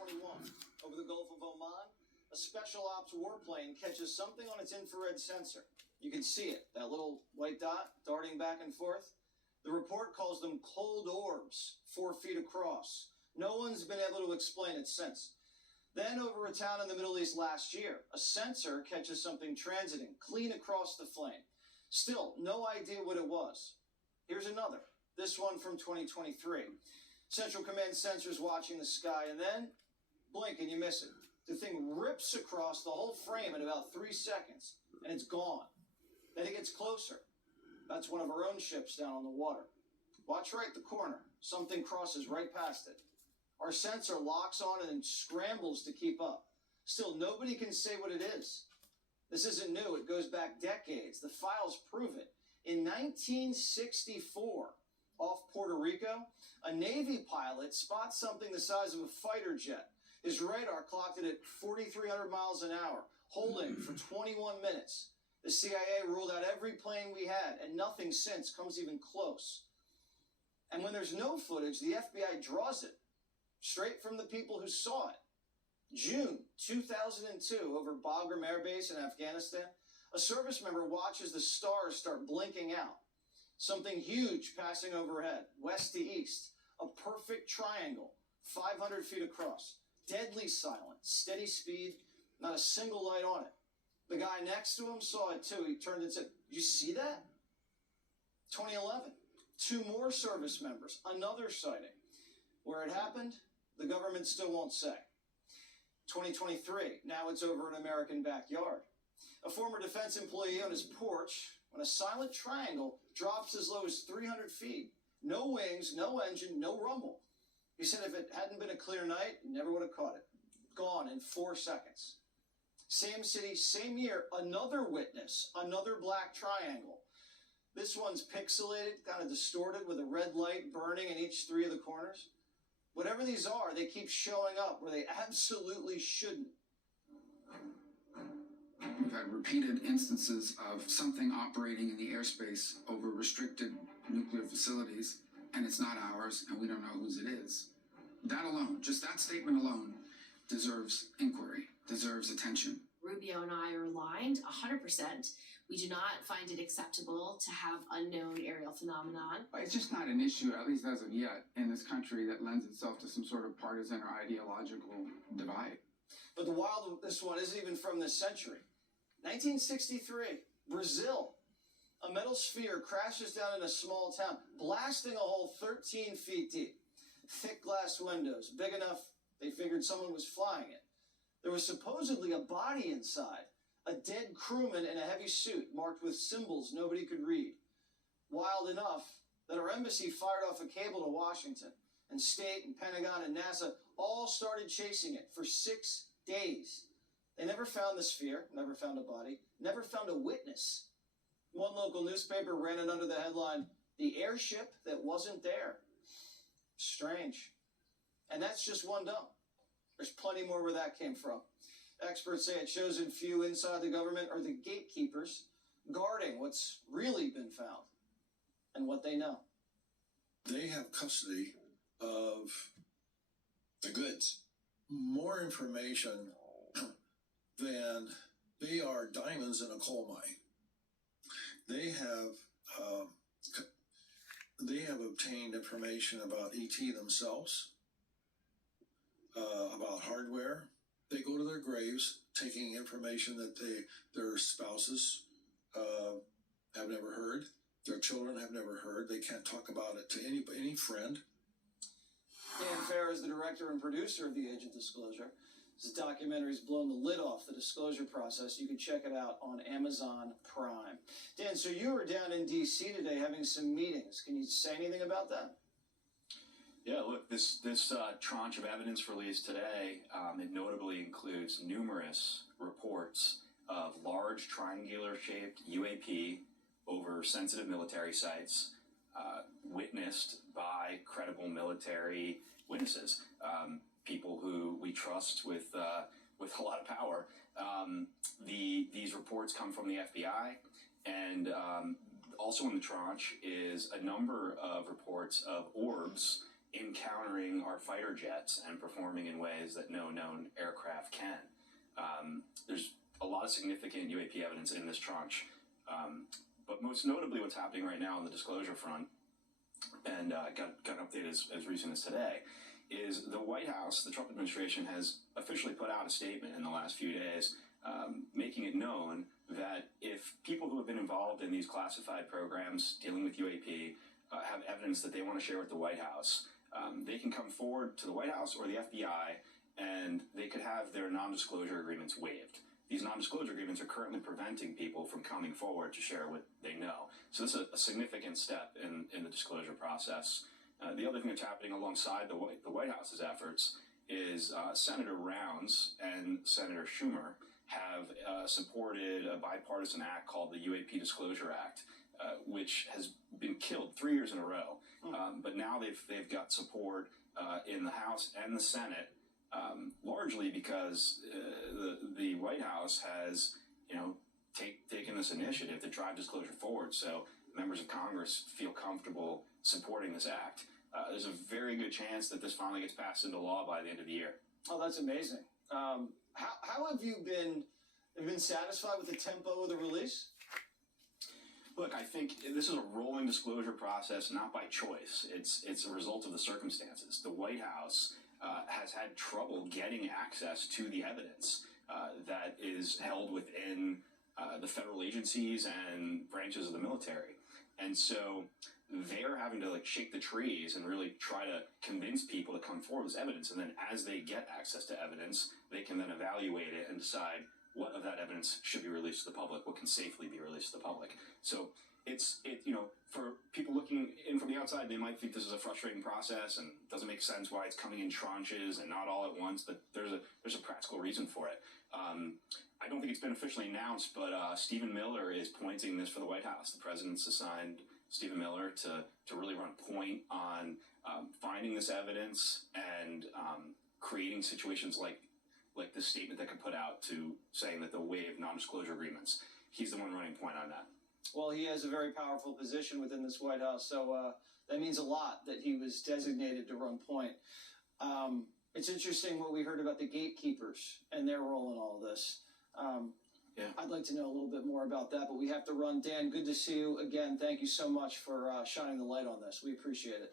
2021. Over the Gulf of Oman, a special ops warplane catches something on its infrared sensor. You can see it, that little white dot darting back and forth. The report calls them cold orbs, 4 feet across. No one's been able to explain it since. Then over a town in the Middle East last year, a sensor catches something transiting clean across the flame. Still, no idea what it was. Here's another, this one from 2023. Central Command sensors watching the sky, and then, blink and you miss it. The thing rips across the whole frame in about 3 seconds, and it's gone. Then it gets closer. That's one of our own ships down on the water. Watch right the corner. Something crosses right past it. Our sensor locks on and scrambles to keep up. Still, nobody can say what it is. This isn't new. It goes back decades. The files prove it. In 1964, off Puerto Rico, a Navy pilot spots something the size of a fighter jet. His radar clocked it at 4,300 miles an hour, holding for 21 minutes. The CIA ruled out every plane we had, and nothing since comes even close. And when there's no footage, the FBI draws it, straight from the people who saw it. June 2002, over Bagram Air Base in Afghanistan, a service member watches the stars start blinking out. Something huge passing overhead, west to east, a perfect triangle, 500 feet across, deadly silent, steady speed, not a single light on it. The guy next to him saw it too. He turned and said, "You see that?" 2011, 2 more service members, another sighting. Where it happened, the government still won't say. 2023, now it's over an American backyard. A former defense employee on his porch when a silent triangle drops as low as 300 feet. No wings, no engine, no rumble. He said if it hadn't been a clear night, he never would have caught it. Gone in 4 seconds. Same city, same year, another witness, another black triangle. This one's pixelated, kind of distorted with a red light burning in each 3 of the corners. Whatever these are, they keep showing up where they absolutely shouldn't. We've had repeated instances of something operating in the airspace over restricted nuclear facilities, and it's not ours, and we don't know whose it is. That alone, just that statement alone, deserves inquiry, deserves attention. Rubio and I are aligned 100%. We do not find it acceptable to have unknown aerial phenomenon. It's just not an issue, at least as of yet, in this country that lends itself to some sort of partisan or ideological divide. But the wildest one isn't even from this century. 1963, Brazil. A metal sphere crashes down in a small town, blasting a hole 13 feet deep. Thick glass windows, big enough they figured someone was flying it. There was supposedly a body inside, a dead crewman in a heavy suit marked with symbols nobody could read. Wild enough that our embassy fired off a cable to Washington, and State and Pentagon and NASA all started chasing it for 6 days. They never found the sphere, never found a body, never found a witness. One local newspaper ran it under the headline, "The airship that wasn't there." Strange. And that's just one dump. There's plenty more where that came from. Experts say it shows in few inside the government are the gatekeepers guarding what's really been found and what they know. They have custody of the goods. More information than they are diamonds in a coal mine. They have obtained information about ET themselves, about hardware. They go to their graves taking information that their spouses have never heard, their children have never heard. They can't talk about it to any friend. Dan Fair is the director and producer of the Agent Disclosure. This documentary's blown the lid off the disclosure process. You can check it out on Amazon Prime. Dan, so you were down in D.C. today having some meetings. Can you say anything about that? Yeah, look, this tranche of evidence released today, it notably includes numerous reports of large triangular-shaped UAP over sensitive military sites, witnessed by credible military witnesses, people who we trust with a lot of power. These reports come from the FBI, and also in the tranche is a number of reports of orbs encountering our fighter jets and performing in ways that no known aircraft can. There's a lot of significant UAP evidence in this tranche, but most notably what's happening right now on the disclosure front, and got an update as recent as today, is the White House, the Trump administration, has officially put out a statement in the last few days making it known that if people who have been involved in these classified programs dealing with UAP have evidence that they want to share with the White House, they can come forward to the White House or the FBI and they could have their non-disclosure agreements waived. These non-disclosure agreements are currently preventing people from coming forward to share what they know. So this is a significant step in the disclosure process. The other thing that's happening alongside the White House's efforts is Senator Rounds and Senator Schumer have supported a bipartisan act called the UAP Disclosure Act, which has been killed 3 years in a row. But now they've got support in the House and the Senate, largely because the White House has, taken this initiative to drive disclosure forward. So members of Congress feel comfortable supporting this act. There's a very good chance that this finally gets passed into law by the end of the year. Oh, that's amazing. How have you been satisfied with the tempo of the release? Look, I think this is a rolling disclosure process, not by choice. It's a result of the circumstances. The White House has had trouble getting access to the evidence that is held within the federal agencies and branches of the military. And so they're having to shake the trees and really try to convince people to come forward with evidence. And then as they get access to evidence, they can then evaluate it and decide what of that evidence should be released to the public, what can safely be released to the public. So for people looking in from the outside, they might think this is a frustrating process and doesn't make sense why it's coming in tranches and not all at once, but there's a practical reason for it. I don't think it's been officially announced, but Stephen Miller is pointing this for the White House. The president's assigned Stephen Miller to really run point on finding this evidence and creating situations like this statement that could put out to saying that they'll waive non-disclosure agreements. He's the one running point on that. Well, he has a very powerful position within this White House, so that means a lot that he was designated to run point. It's interesting what we heard about the gatekeepers and their role in all this. Yeah. I'd like to know a little bit more about that, but we have to run. Dan, good to see you again. Thank you so much for shining the light on this. We appreciate it.